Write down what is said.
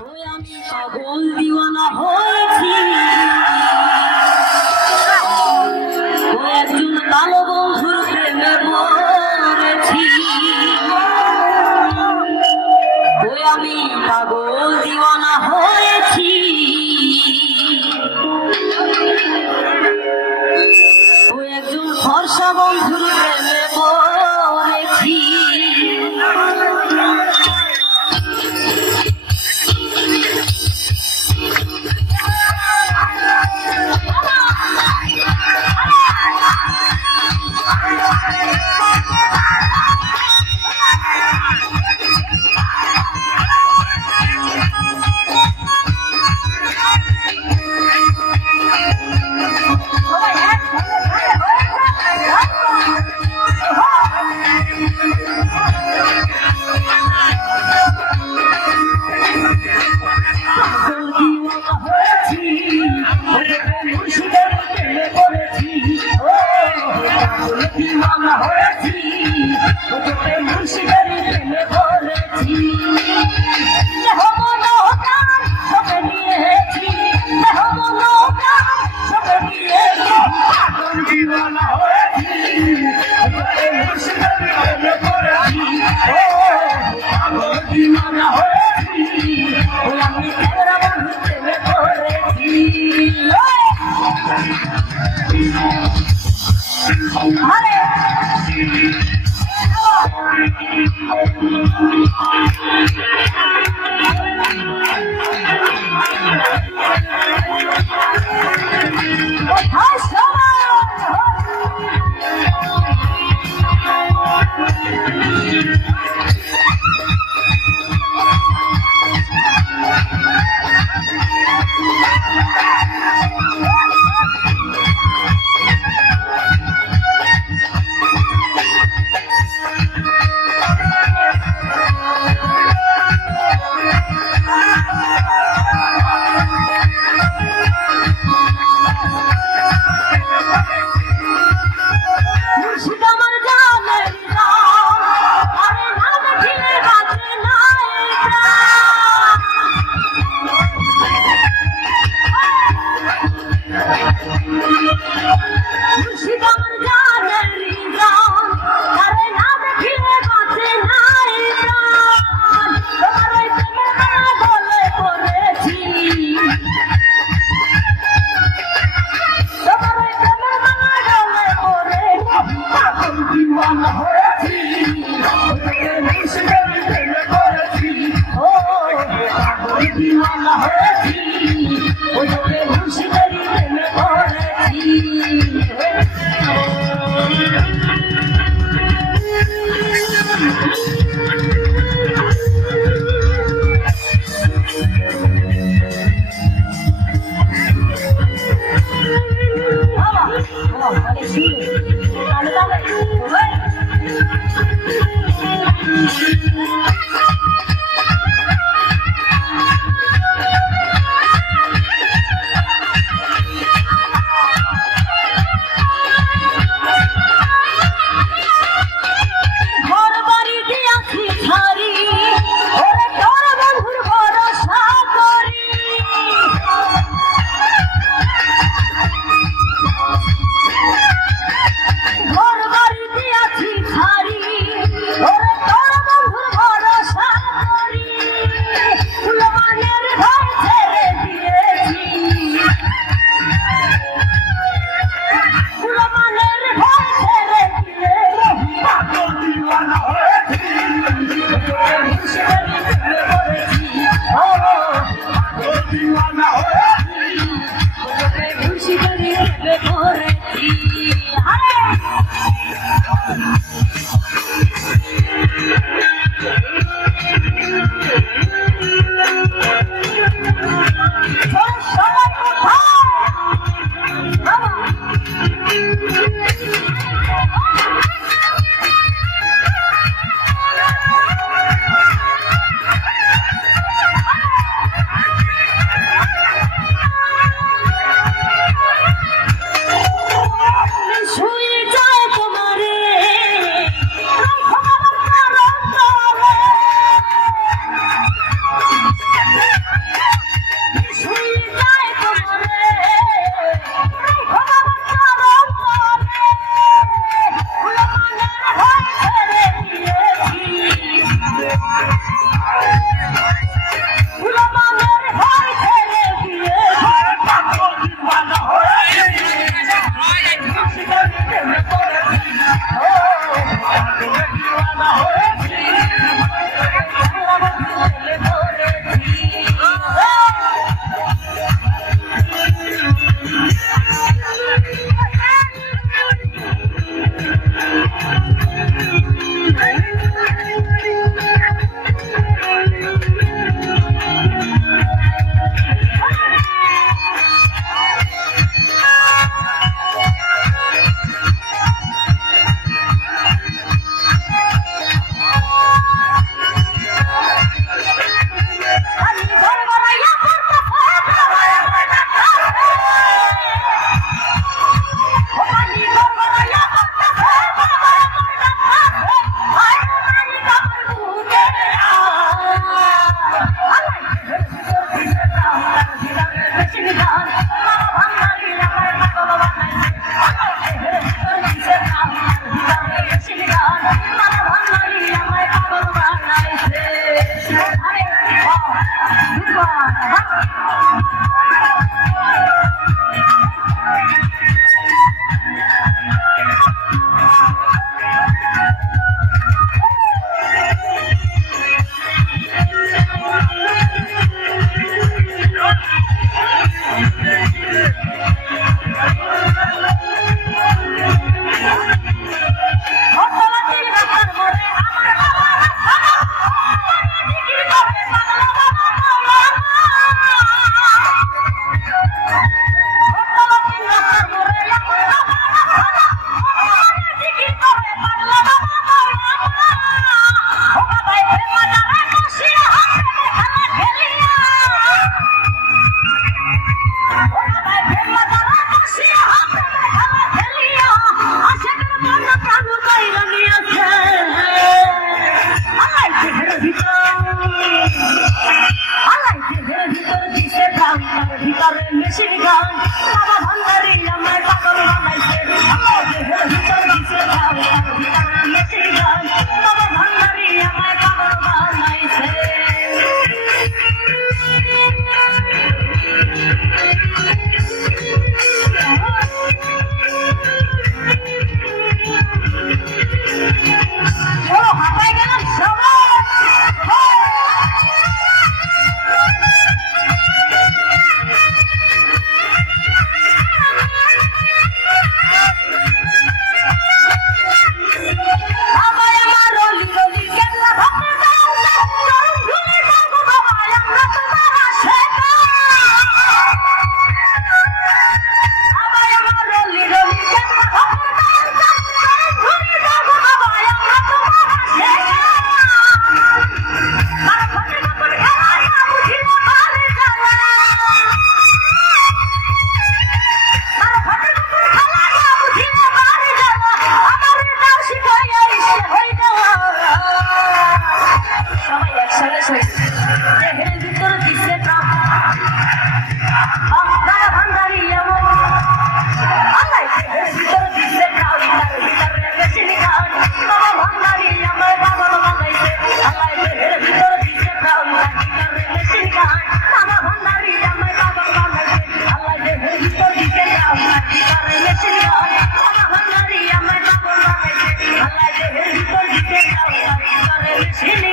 আমি পাগল দিওয়ানা হয়েছি। Come see Goodbye. Thank you.